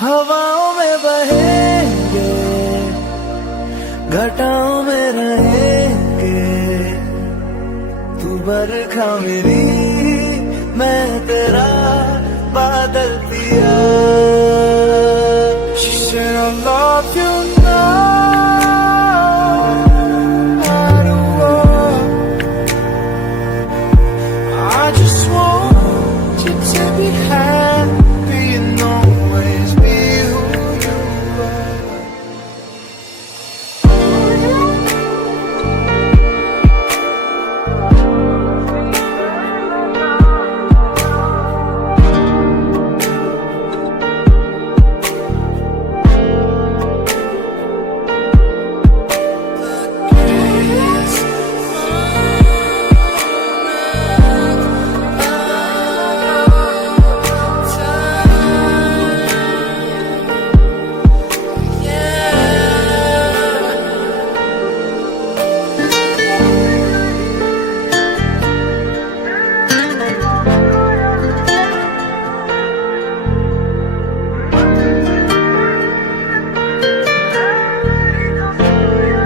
हवाओं में बहेंगे, घटाओं में रहेंगे, तू बरखा मेरी, मैं तेरा बादल पिया. She said I love you now, I don't want. I just want you to be happy.